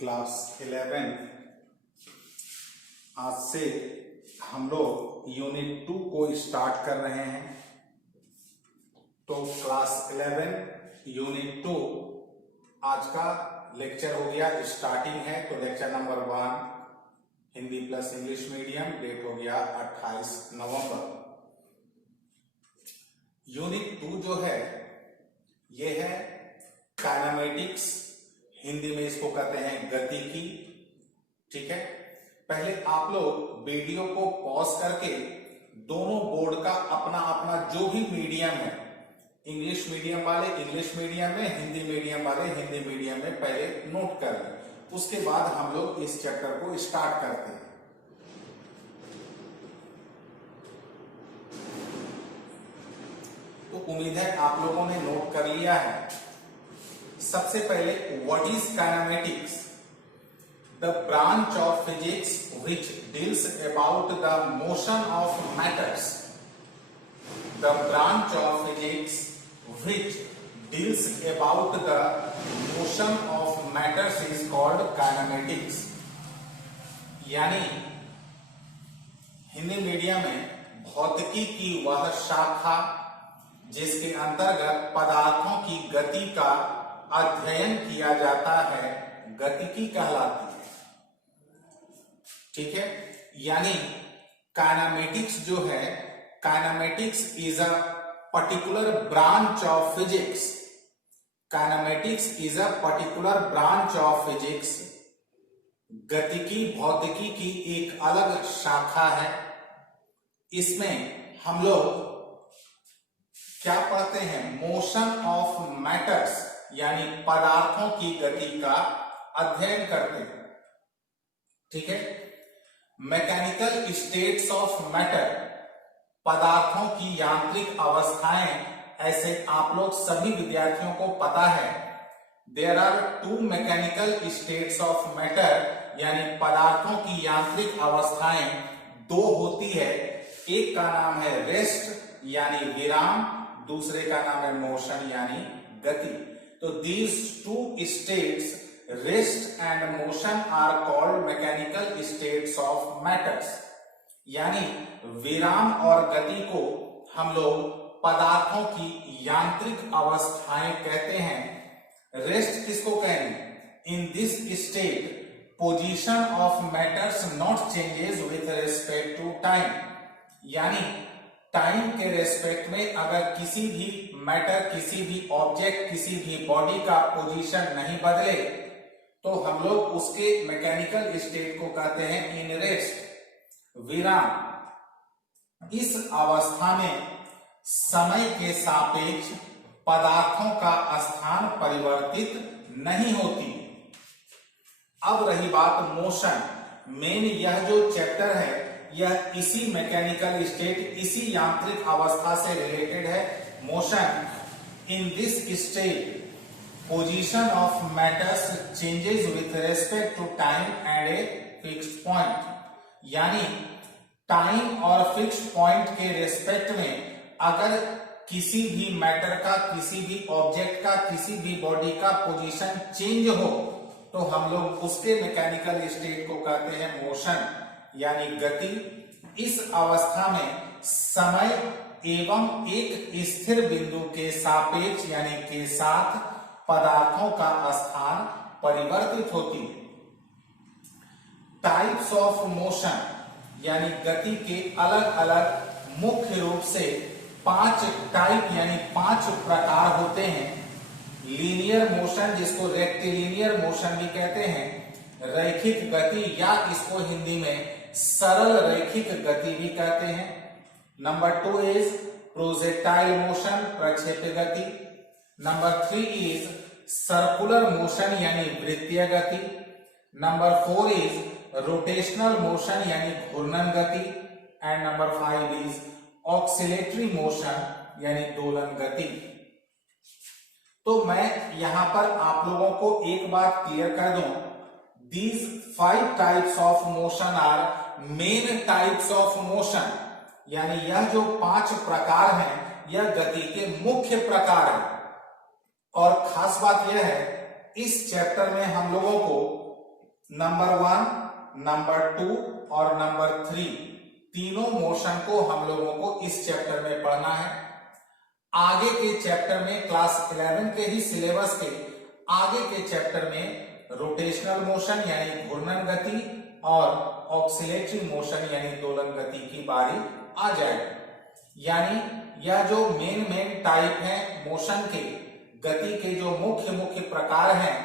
Class 11 आज से हम लोग यूनिट 2 को स्टार्ट कर रहे हैं। तो क्लास 11 यूनिट 2 आज का लेक्चर हो गया, स्टार्टिंग है। तो lecture number 1 Hindi plus English medium, date हो गया 28 नवंबर। यूनिट 2 जो है ये है काइनेमेटिक्स, हिंदी में इसको कहते हैं गतिकी। ठीक है, पहले आप लोग वीडियो को पॉज करके दोनों बोर्ड का अपना अपना जो भी मीडियम है, इंग्लिश मीडियम वाले इंग्लिश मीडियम में, हिंदी मीडियम वाले हिंदी मीडियम में, पहले नोट कर लें। उसके बाद हम लोग इस चैप्टर को स्टार्ट करते हैं। तो उम्मीद है आप लोगों ने नोट कर लिया है। सबसे पहले what is kinematics? The branch of physics which deals about the motion of matters. The branch of physics which deals about the motion of matters is called kinematics. यानी हिंदी मीडियम में भौतिकी की वह शाखा जिसके अंतर्गत पदार्थों की गति का अध्ययन किया जाता है, गतिकी कहलाती है। ठीक है, यानी काइनेमेटिक्स जो है, kinematics is a particular branch of physics. Kinematics is a particular branch of physics. गतिकी भौतिकी की एक अलग शाखा है। इसमें हम लोग क्या पढ़ते हैं? मोशन ऑफ मैटर्स, यानी पदार्थों की गति का अध्ययन करते हैं। ठीक है, मैकेनिकल स्टेट्स ऑफ मैटर, पदार्थों की यांत्रिक अवस्थाएं। ऐसे आप लोग सभी विद्यार्थियों को पता है, there are 2 mechanical states of matter, यानी पदार्थों की यांत्रिक अवस्थाएं 2 होती है। एक का नाम है रेस्ट यानी विराम, दूसरे का नाम है मोशन यानी गति। तो these 2 states, rest and motion, are called mechanical states of matters। यानी विराम और गति को हम लोग पदार्थों की यांत्रिक अवस्थाएं कहते हैं। रेस्ट किसको कहेंगे? In this state, position of matters not changes with respect to time। यानी टाइम के रेस्पेक्ट में अगर किसी भी मैटर, किसी भी ऑब्जेक्ट, किसी भी बॉडी का पोजीशन नहीं बदले तो हम लोग उसके मैकेनिकल स्टेट को कहते हैं इन रेस्ट, विराम। इस अवस्था में समय के सापेक्ष पदार्थों का स्थान परिवर्तित नहीं होती। अब रही बात मोशन, मेन यह जो चैप्टर है यह इसी मैकेनिकल स्टेट, इसी यांत्रिक अवस्था से रिलेटेड है। Motion, in this state position of matters changes with respect to time and a fixed point. यानी टाइम और फिक्स्ड पॉइंट के रेस्पेक्ट में अगर किसी भी मैटर का, किसी भी ऑब्जेक्ट का, किसी भी बॉडी का पोजीशन चेंज हो तो हम लोग उसके मैकेनिकल स्टेट को कहते हैं मोशन यानी गति। इस अवस्था में समय एवं एक स्थिर बिंदु के सापेक्ष यानी के साथ पदार्थों का स्थान परिवर्तित होती है। टाइप्स ऑफ मोशन, यानी गति के अलग अलग मुख्य रूप से 5 टाइप यानी 5 प्रकार होते हैं। लीनियर मोशन, जिसको रेक्टिलिनियर मोशन भी कहते हैं, रैखिक गति या इसको हिंदी में सरल रैखिक गति भी कहते हैं। नंबर 2 इज प्रोजेक्टाइल मोशन, प्रक्षेप्य गति। नंबर 3 इज सर्कुलर मोशन यानी वृत्तीय गति। नंबर 4 इज रोटेशनल मोशन यानी घूर्णन गति। And number 5 is oscillatory motion यानी दोलन गति। तो मैं यहां पर आप लोगों को एक बात क्लियर कर दूं, these 5 types of motion are main types of motion। यानी यह जो 5 प्रकार हैं यह गति के मुख्य प्रकार हैं। और खास बात यह है, इस चैप्टर में हम लोगों को नंबर 1, नंबर 2 और नंबर 3 तीनों मोशन को हम लोगों को इस चैप्टर में पढ़ना है। आगे के चैप्टर में क्लास 11 के ही सिलेबस के आगे के चैप्टर में रोटेशनल मोशन यानी घूर्णन गति और ऑक्सिलेटरी मोशन यानी दोलन गति की बारी आ जाएगी। यानी यह जो मेन टाइप है मोशन के, गति के जो मुख्य प्रकार हैं,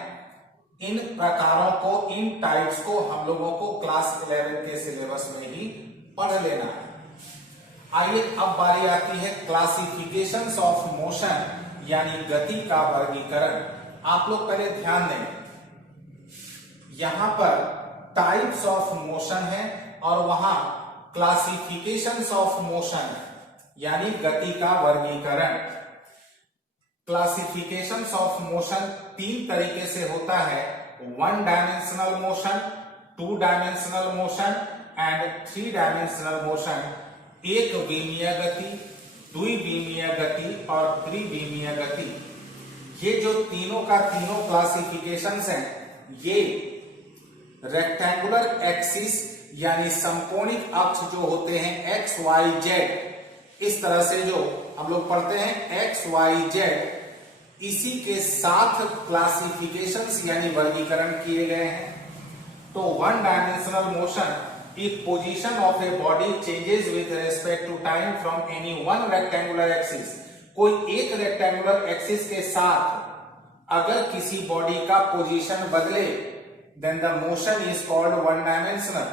इन प्रकारों को, इन टाइप्स को हम लोगों को क्लास 11 के सिलेबस में ही पढ़ लेना है। आइए अब बारी आती है क्लासिफिकेशंस ऑफ मोशन यानी गति का वर्गीकरण। आप लोग पहले ध्यान दें, यहां पर टाइप्स ऑफ मोशन है और वहां क्लासिफिकेशंस ऑफ मोशन यानी गति का वर्गीकरण। क्लासिफिकेशंस ऑफ मोशन 3 तरीके से होता है, 1 dimensional motion, 2 dimensional motion and 3 dimensional motion. एक विमीय गति, द्विविमीय गति और त्रिविमीय गति। ये जो तीनों का तीनों क्लासिफिकेशंस हैं, ये रेक्टेंगुलर एक्सिस यानी समकोणिक अक्ष जो होते हैं एक्स वाई जेड, इस तरह से जो हम लोग पढ़ते हैं एक्स वाई जेड, इसी के साथ क्लासिफिकेशंस यानी वर्गीकरण किए गए हैं। तो 1 dimensional motion, if position of a body changes with respect to time from any one rectangular axis, कोई एक रेक्टेंगुलर एक्सिस के साथ अगर किसी बॉडी का पोजीशन बदले, then the motion is called 1 dimensional।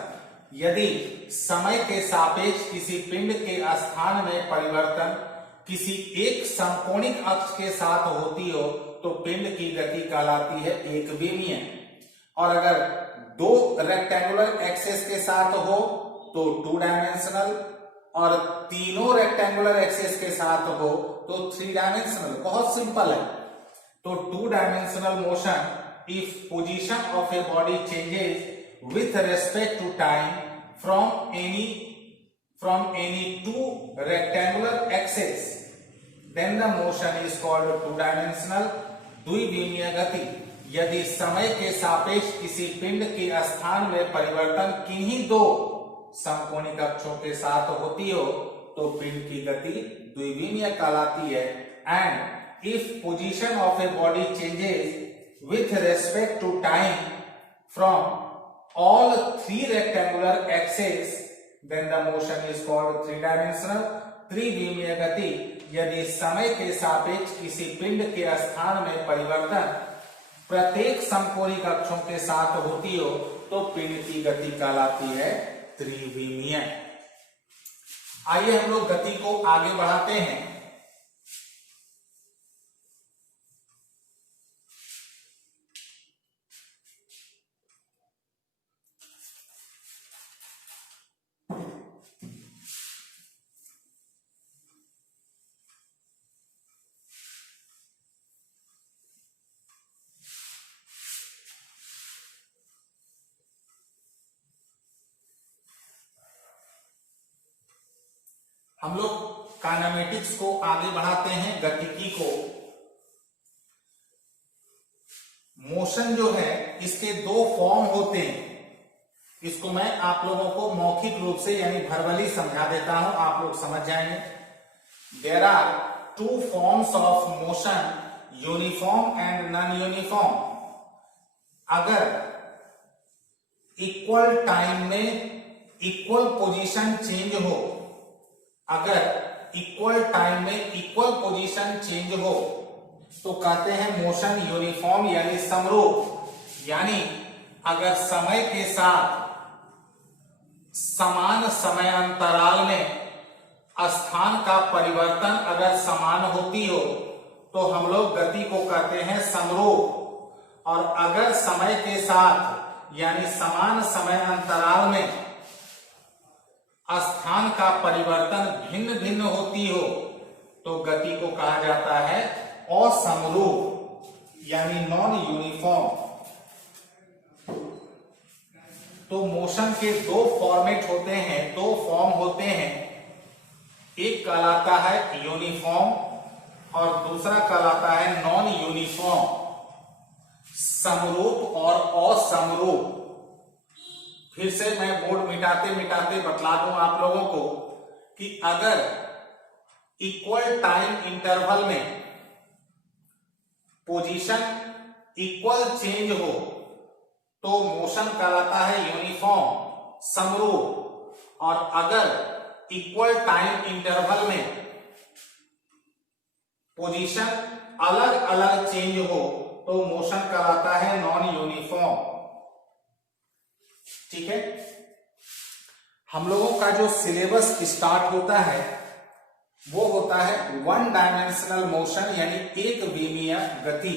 यदि समय के सापेक्ष किसी पिंड के स्थान में परिवर्तन किसी एक समकोणिक अक्ष के साथ होती हो तो पिंड की गति कहलाती है एक विमीय। और अगर 2 रेक्टेंगुलर एक्सिस के साथ हो तो 2 डायमेंशनल, और तीनों रेक्टेंगुलर एक्सिस के साथ हो तो 3 डायमेंशनल। बहुत सिंपल है। तो 2 dimensional motion, if position of a body changes with respect to time from any 2 rectangular axes, then the motion is called 2 dimensional। द्विविमीय गति, यदि समय के सापेक्ष किसी पिंड के स्थान में परिवर्तन किन्हीं 2 समकोणिक अक्षों के साथ होती हो तो पिंड की गति द्विविमीय कहलाती है। And if position of a body changes with respect to time from all 3 rectangular axes, then the motion is called 3 dimensional। त्रिविमीय गति, यदि समय के सापेक्ष किसी पिंड के स्थान में परिवर्तन प्रत्येक समकोणिक अक्षों के साथ होती हो तो पिंड की गति कहलाती है त्रिविमीय। आइए हम लोग गति को आगे बढ़ाते हैं। हम लोग काइनेमेटिक्स को आगे बढ़ाते हैं, गतिकी को। मोशन जो है इसके 2 फॉर्म होते हैं। इसको मैं आप लोगों को मौखिक रूप से यानी वर्बली समझा देता हूं, आप लोग समझ जाएंगे। There are 2 forms of motion, uniform and non uniform. अगर इक्वल टाइम में इक्वल पोजीशन चेंज हो, अगर इक्वल टाइम में इक्वल पोजीशन चेंज हो तो कहते हैं मोशन यूनिफॉर्म यानी समरूप। यानी अगर समय के साथ समान समय अंतराल में स्थान का परिवर्तन अगर समान होती हो तो हम लोग गति को कहते हैं समरूप। और अगर समय के साथ यानी समान समय अंतराल में स्थान का परिवर्तन भिन्न भिन्न होती हो तो गति को कहा जाता है असमरूप यानी नॉन यूनिफॉर्म। तो मोशन के 2 फॉर्मेट होते हैं, 2 फॉर्म होते हैं। एक कहलाता है यूनिफॉर्म और दूसरा कहलाता है नॉन यूनिफॉर्म। समरूप और असमरूप फिर से मैं बोर्ड मिटाते मिटाते बतला दूं आप लोगों को कि अगर इक्वल टाइम इंटरवल में पोजीशन इक्वल चेंज हो तो मोशन कहलाता है यूनिफॉर्म, समरूप। और अगर इक्वल टाइम इंटरवल में पोजीशन अलग अलग चेंज हो तो मोशन कहलाता है नॉन यूनिफॉर्म। ठीक है, हम लोगों का जो सिलेबस स्टार्ट होता है वो होता है वन डायमेंशनल मोशन, यानी एक विमीय गति।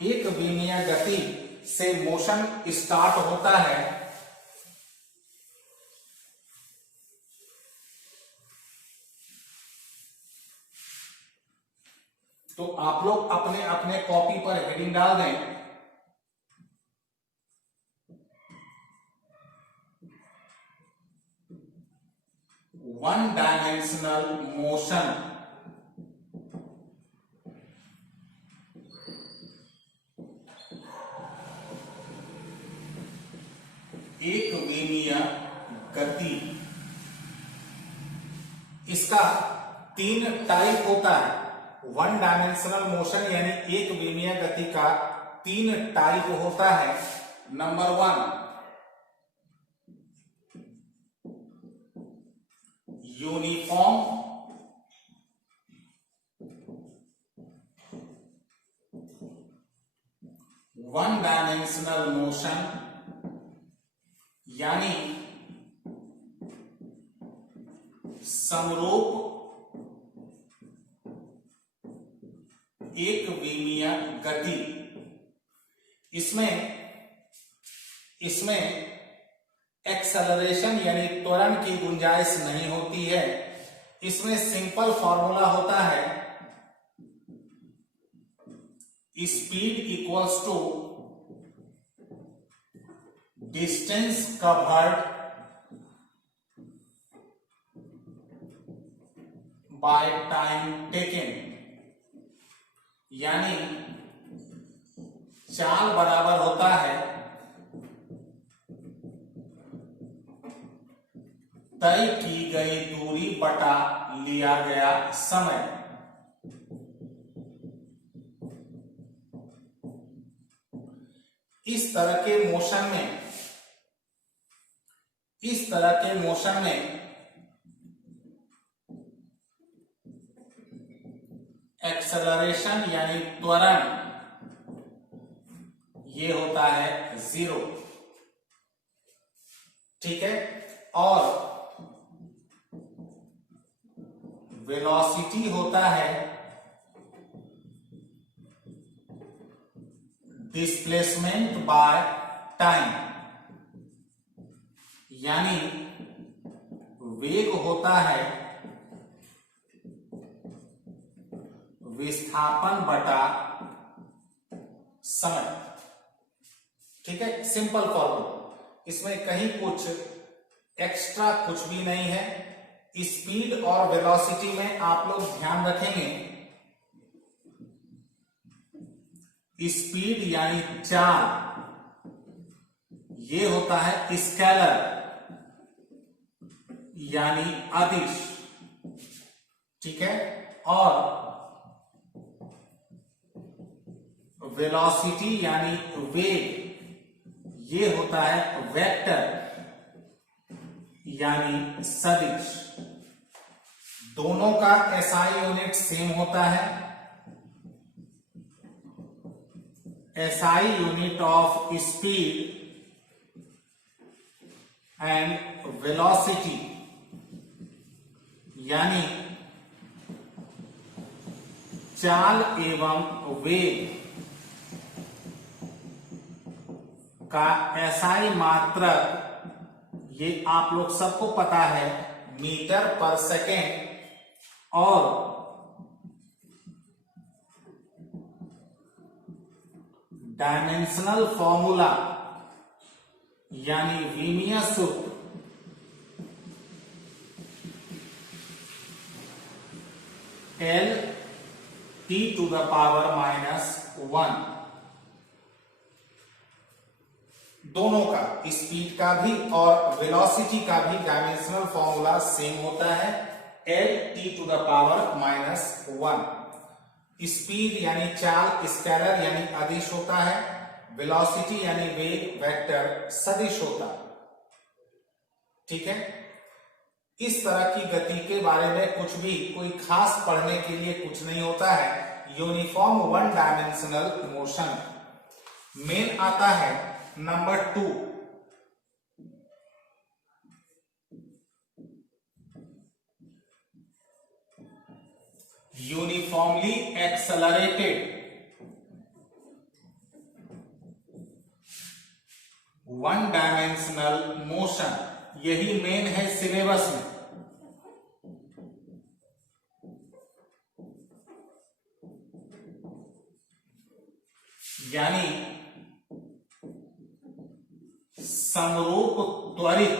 एक विमीय गति से मोशन स्टार्ट होता है। तो आप लोग अपने अपने कॉपी पर हेडिंग डाल दें। वन डायमेंशनल मोशन, एक विमीय गति। इसका 3 टाइप होता है। वन डायमेंशनल मोशन यानी एक विमीय गति का 3 टाइप होता है। Number 1 uniform, one dimensional motion यानी समरूप एक विमीय गति। इसमें एक्सेलरेशन यानी त्वरण की गुंजाइश नहीं होती है। इसमें सिंपल फॉर्मूला होता है speed equals to distance covered by time taken, यानी चाल बराबर होता है तय की गई दूरी बटा लिया गया समय। इस तरह के मोशन में एक्सेलरेशन यानी त्वरण ये होता है 0। ठीक है, और वेलोसिटी होता है डिस्प्लेसमेंट बाय टाइम, यानी वेग होता है विस्थापन बटा समय। ठीक है, सिंपल फॉर्मूला। इसमें कहीं कुछ एक्स्ट्रा कुछ भी नहीं है। स्पीड और वेलोसिटी में आप लोग ध्यान रखेंगे, स्पीड यानी चाल ये होता है स्केलर यानी अदिश। ठीक है, और वेलोसिटी यानी वेग ये होता है वेक्टर यानी सदिश। दोनों का एसआई यूनिट सेम होता है। SI unit of speed and velocity यानी चाल एवं वेग का एसआई मात्रक ये आप लोग सबको पता है मीटर पर सेकेंड, और डायमेंशनल फॉर्मूला यानी विमीय सूत्र L T to the power -1। दोनों का, स्पीड का भी और वेलोसिटी का भी डायमेंशनल फॉर्मूला सेम होता है, L(t⁻⁻1). स्पीड यानी चाल स्केलर यानी अदिश होता है, वेलोसिटी यानी वेग वेक्टर सदिश होता है। ठीक है, इस तरह की गति के बारे में कुछ भी कोई खास पढ़ने के लिए कुछ नहीं होता है। Uniform one dimensional motion. Main आता है number 2, uniformly accelerated one dimensional motion. यही मेन है सिलेबस में। यानी समरूप त्वरित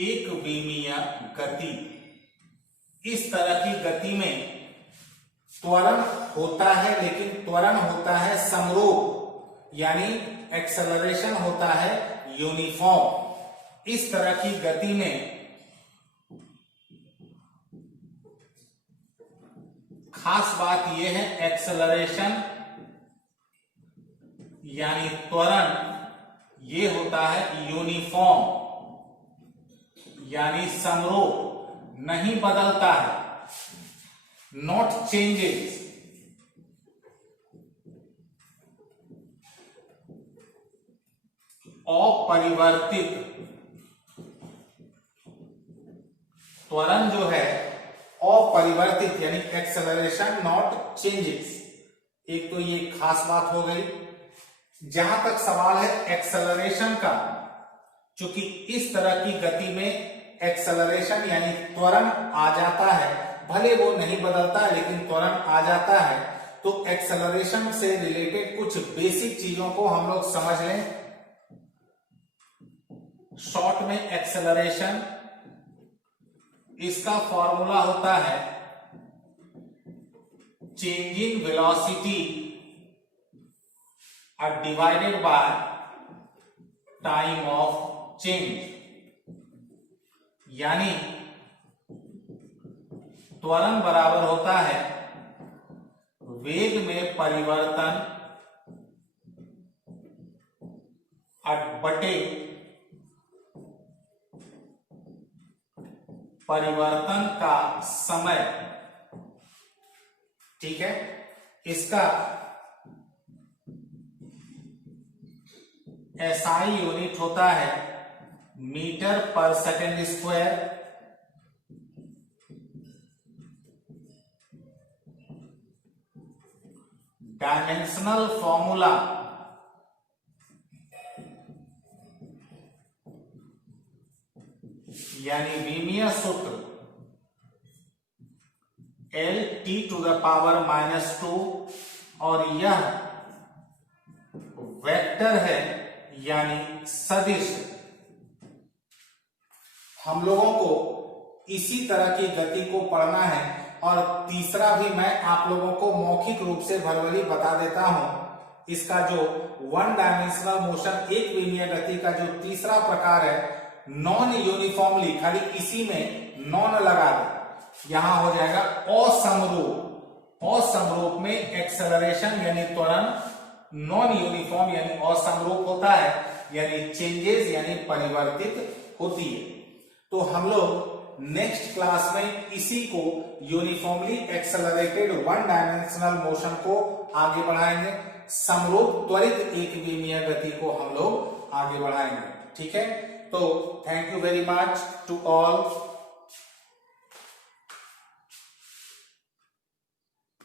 एक विमीय गति। इस तरह की गति में त्वरण होता है, लेकिन त्वरण होता है समरूप, यानी एक्सेलरेशन होता है यूनिफॉर्म। इस तरह की गति में खास बात यह है, एक्सेलरेशन यानी त्वरण ये होता है यूनिफॉर्म यानी समरूप, नहीं बदलता है, नॉट चेंजेस। अपरिवर्तित त्वरण जो है अपरिवर्तित यानी एक्सेलरेशन नॉट चेंजेस। एक तो ये खास बात हो गई। जहां तक सवाल है एक्सेलरेशन का, चूंकि इस तरह की गति में एक्सेलरेशन यानी त्वरण आ जाता है, भले वो नहीं बदलता है लेकिन त्वरण आ जाता है, तो एक्सेलरेशन से रिलेटेड कुछ बेसिक चीजों को हम लोग समझ लें। शॉर्ट में एक्सेलरेशन, इसका फॉर्मूला होता है change in velocity divided by time of change. यानी त्वरण बराबर होता है वेग में परिवर्तन बटे परिवर्तन का समय। ठीक है, इसका एसआई यूनिट होता है मीटर पर सेकेंड स्क्वायर। डायमेंशनल फॉर्मूला यानी विमीय सूत्र L(t⁻⁻2) और यह वेक्टर है यानी सदिश। हम लोगों को इसी तरह की गति को पढ़ना है। और तीसरा भी मैं आप लोगों को मौखिक रूप से भरभरी बता देता हूं। इसका जो वन डायमेंशनल मोशन एक विमीय गति का जो तीसरा प्रकार है, नॉन यूनिफॉर्मली, खाली इसी में नॉन लगा दे, यहां हो जाएगा असमरूप। असमरूप में एक्सेलरेशन यानी त्वरण नॉन यूनिफॉर्म यानी असमरूप होता है, यानी चेंजेस यानी परिवर्तित होती है। तो हम लोग नेक्स्ट क्लास में इसी को uniformly accelerated one dimensional motion को आगे बढ़ाएंगे। समरूप त्वरित एक विमीय गति को हम लोग आगे बढ़ाएंगे। ठीक है, तो thank you very much to all.